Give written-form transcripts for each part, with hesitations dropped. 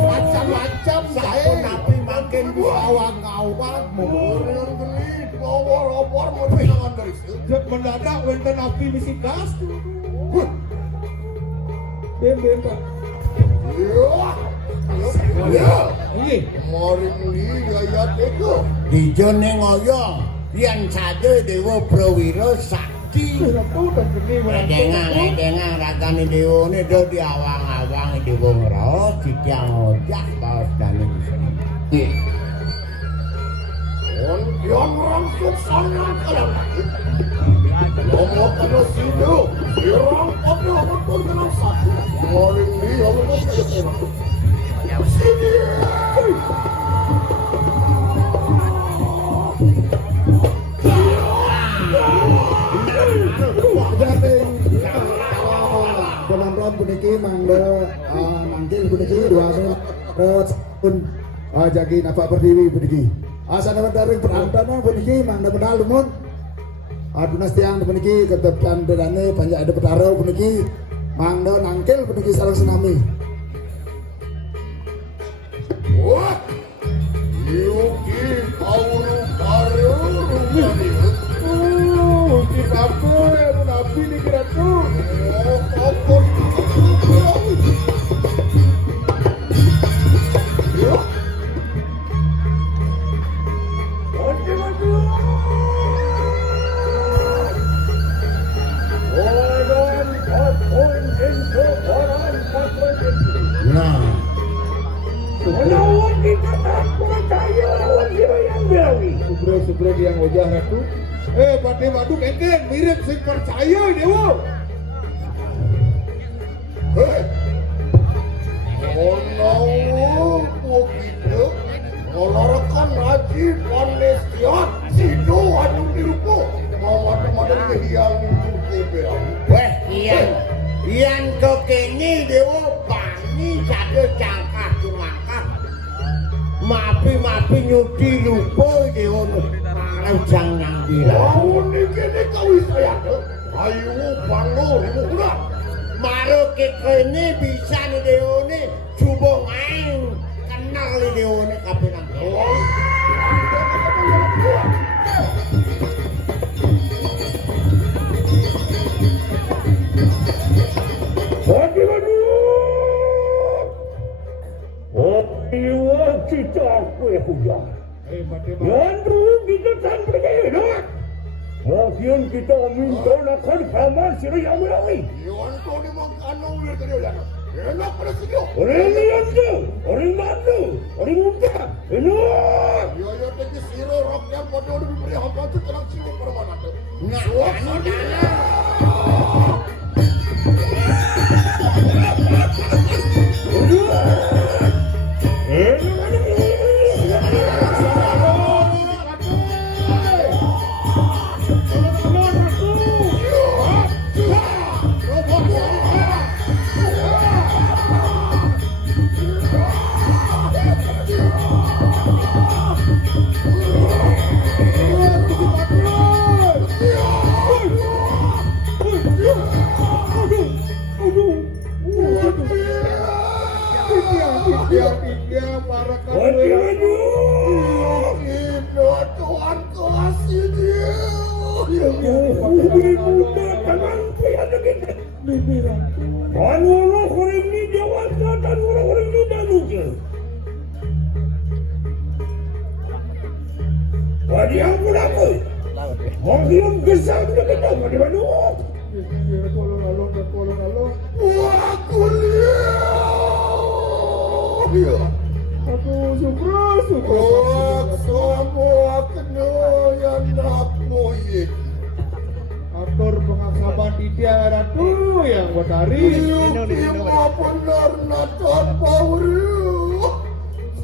macam-macam saya napi makin awang-awang murid lowor-lowor murid dari situ mendadak wenten napi misi gas ben Pak iya murid ini ayat itu di jone ngoyong yang saja dewa prawira sakti ngedengang ragane dewa ini do di awang-awang dewa ngeros jika ngojak kaos dani disini yang rangsuk sangat kadang ngomong kena sini sirang pada betul kena sakti orang ini yang betul sini penonton puniki mangga mangkil puniki dua terus pun jagi nafak berdiri puniki asana dari perantana puniki mangga pedal lumun adunas tiang puniki kedepan dedane banyak ada petaro puniki mangga nangkil puniki sareng senami wah yuki kauru karu kita boleh nabi ni kira tu apa yo nah lawan kita tak percaya lawan dia yang berani subro yang wajah ratu Pati Waduk enten mirip sing percaya dewa. Ono begitu. Olarakan haji panestian sido anu dirupo. Mama-mama yang berang. Weh, iyan kekene dewa pani sade cangkah cumangkah. Mapi nyuti lupa dewa. Ujang nang bilang niki saya ayo bangun mudah maro kene bisa nih deone coba main kenal nih deone kabeh nang kita aku hujan yan belum kita kan pergi dah. Mungkin kita minta nak konfirmasi sira yang melalui. Yan kau ni makan ular tadi lah. Enak pada sini. Orang ni anda, orang mana, orang muda. Enak. Ya tadi sira rok yang pada orang beri hampa tu tenang sini pada mana tu. Nak ni bener naton pauru.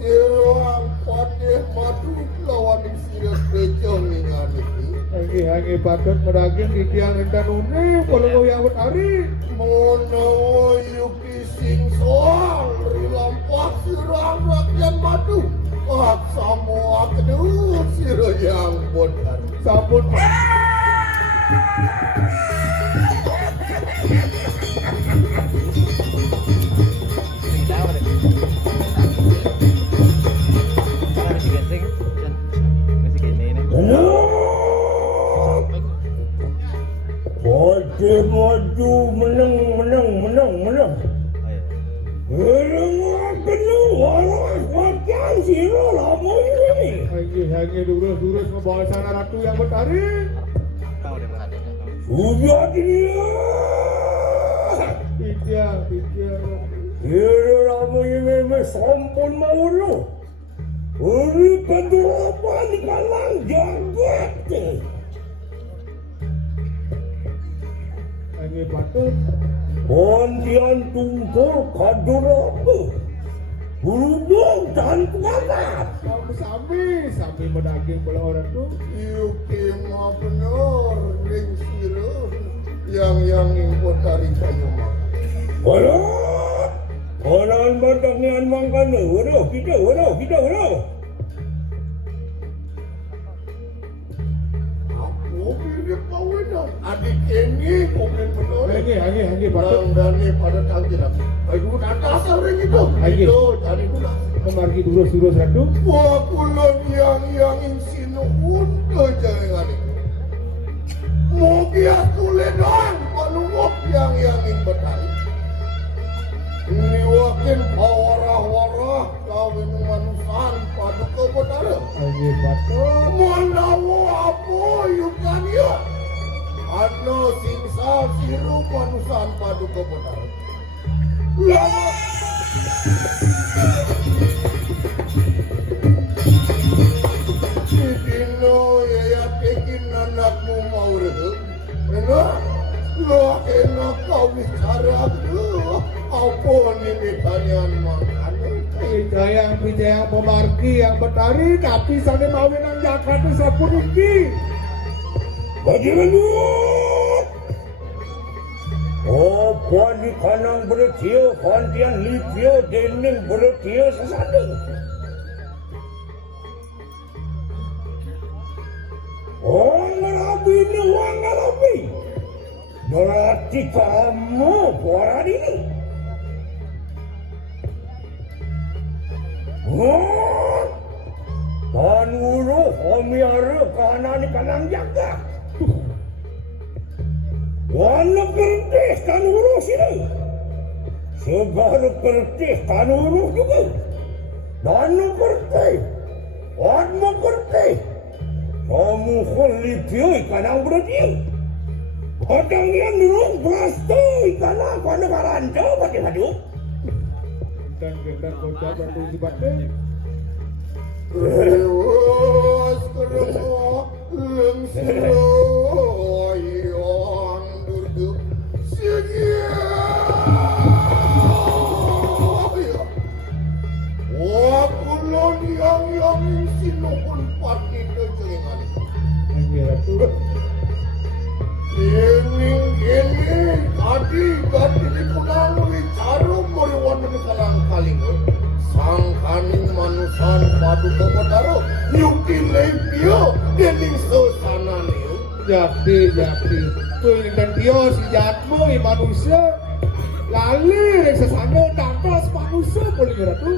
Sirang patih madu lawan sirah pecong ingat iki. Hangi patut medaging di tiang rentan une kalau yang betari. Mono yuki sing soal rilampak sirang rakyat madu. Semua kedua sirah yang benar. Sabun. Pati maju menang. Kenung walau wajan sirah lama ini. Hangi durus membawa sana ratu yang betari. Sudah dia. Tiang. Sirah lama ini sampun mau lu. Ini kedua di kalang jagat. Hangi patut. Kondian tungkul kadur apa? Hubung dan pengamat. Sambil medaging bola orang tu. Yuki mah benar ring sirah yang import dari kayu mah. Walau konan batangnya makan waduh kita. Aku pilih kawin adik ini komen benar. Hangi patut. Dan pada tangkir aku. Ayo atas orang itu. Hangi. Itu dari dulu. Kemargi durus ratu. Wah kulon yang insinuun kejaringan itu. Mau biar tuledang penungok yang betari. Ini wakil warah kawin manusan paduka betara. Hangi patut. Manawo apa yukan ya? Ano singsa siru manusan paduka betara. Lama. Dino ya tekin anakmu mau redup. Benar? Lo enak kau bicara tu. Apa ni pertanyaan makan? Pijayang pemargi yang betari tapi sana mau nang Jakarta sapun iki. Bagaimana? Oh, puan di kanang bertia, kantian litia, dening bertia sesanding. Wang ngarabi. Berarti kamu puan ini. Tan ulu homiara kanan di kanang jaga. Wana kertis kan urus ini. Segala kertis kan urus juga. Danu kertis. Wana kertis. Kamu kulitio ikanang berarti. Kadang yang nurung prasto ikanang pada baranda pakai madu. Dan kocak batu si batu. Rewas kerana lengsiro yang duduk sekian. Wakulon yang sinukun pati kejelingan. Hangi ratu. Ini gadi di kunang bicara meriwan di kalang kaling. Sangkaning manusan paduka betara yuki lepio dening sesana niu. Jakti. Tuh dan dia si jatmu i manusia. Lali sesana tanpa manusia boleh ratu.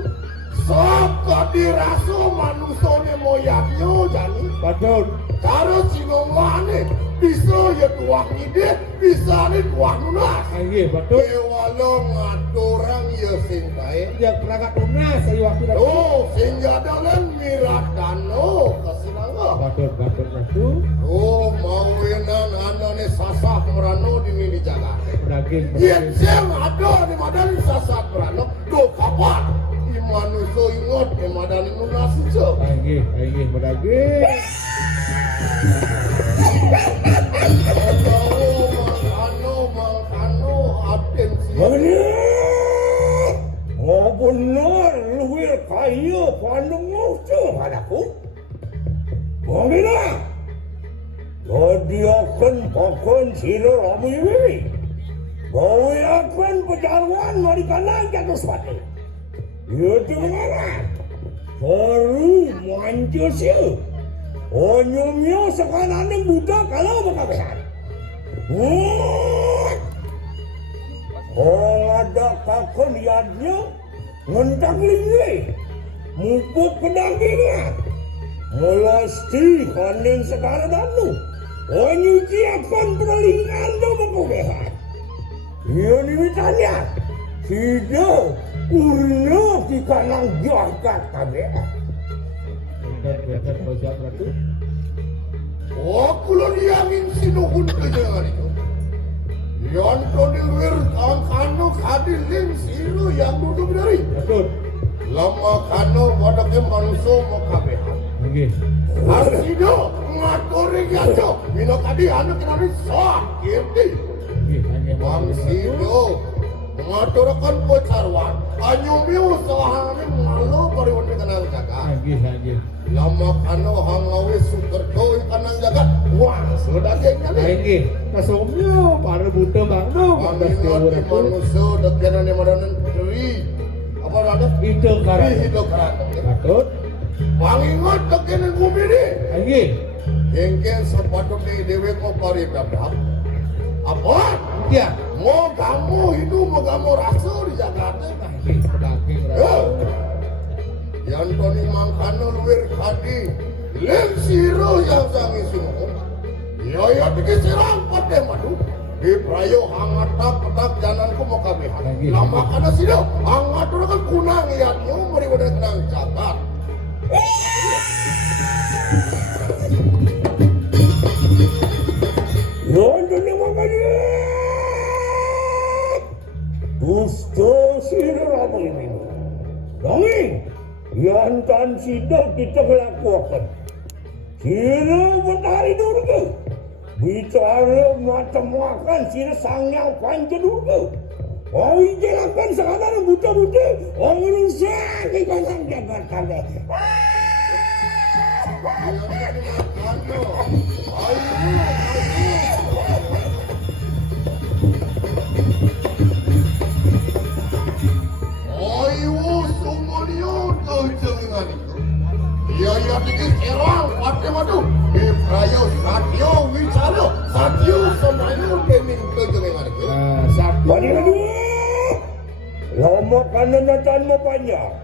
Saka diraso manusane moyangnya jani. Patut. Cara sinongane bisa ya tuang ide, bisa ni tuang nunas. Hangi patut. Walau ngaturang ya sing bae. Yang perangkat lunas ayo waktu ratu. Oh, sing jadalan mirat dano kasinanga. Patut ratu. Oh, mawinan anane sasah merano di mini jaga. Daging. Yen sing ada di madani sasah merano, do kapan? I manusia ingat di madani nunas itu. Hangi daging. Mangkano atensi. benar luwih kaya pandang musuh padaku. Bagaimana? Jadi akan pakon sila Rami Wiwi. Bawa akan pejaruan mari kanan jatuh sepatu. Itu mengapa? Baru manja siya. Onyomnya sekarang yang budak kalau makabehan. Ada kakon yadnya ngendang linggi. Mupuk pedangnya. Melasti kanin sekarang danu. Onyuji akan perlingan do makabehan. Ia nimitanya. Sido urno di kanang jagat kabehan. Aku lo diangin sinuhun kejangan itu. Yang konilwir ang kano kadilin silo yang duduk dari. Betul. Lama kano wadaknya manusia mau kabehan. Oke. Asido ngatori gajo. Mino kadi anu kenari soak kirti. Bang Sido mengaturkan pecarwan. Anyumiu sohane malu pariwani kanang jagat. Lama kano hangawi sukerto kanang jagat. Wah, sudah jengnya nih. Nggih, kasomnya para buta bangno Pangingat manusia dekenan yang madanan dari apa ada? itu karang. Hidup karatang. Patut. Pangingat dekenan bumi ini. Nggih. Engken sepatut di dewe ko pari berdak. Apa? Ya. Mau kamu hidup mau kamu rasa di Jakarta. Nggih, pedaging Yang Tony mangkano luwir kadi. Lem siro yang sangi sino. Ya dikit serang pada madu. Di prayo hangat tak jananku mau kabehan. Lama kana sino. Hangat kan kunang iatnya meriwada kenang catat. Yang nama kaya. Dusta sila Rami Wiwi. Dangi. Yang tan sidak kita melakukan. Sila matahari durga. Bicara macam-macam sila sangyang panjang durga. Oh, jelakan sekarang buta-buta. Oh, rusak di kanang jagat kami. Ayo semuanya kejengan itu. Ya dikit erang pada madu. Di prayo satyo wicara. Satyo semuanya kemin kejengan itu. Waduh, lama kanan mo panjang.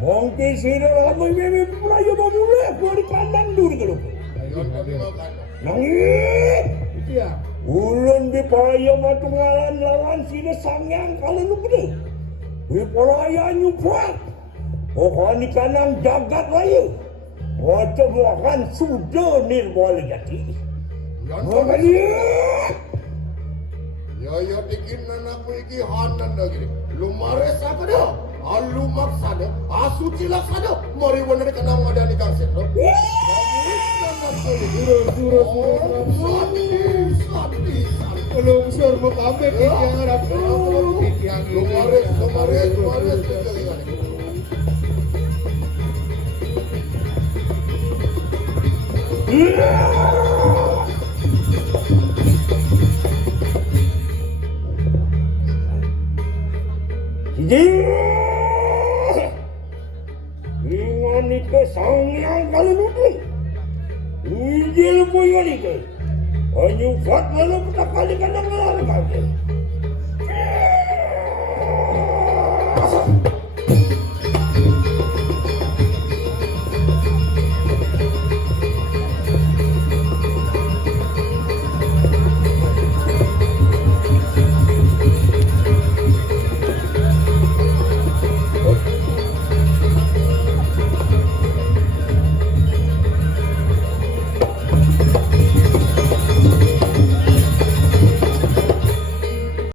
Mungkin sila Rami Wiwi prayo memulai dari kandang dulu ke lupa. Nangis. Itu ya. Ulun di prayo matunggalan lawan sila sangyang kalau lupa deh. Di prayo nyupat. Pokoknya di kanang jagat layu. Macam-macam sudah nirwala jati. Makanya. Ya dikin anakku iki hanan lagi. Lumares apa dah? Alumak sada, asuci laksada. Mari benar kenang ada ni kang setro. Belum sur mo pamit yang harap. Lumares. Ingat ke sangyang kalau lupa. Injil pun ingat ke. Hanya buat lalu kita kali kandang lalu kami.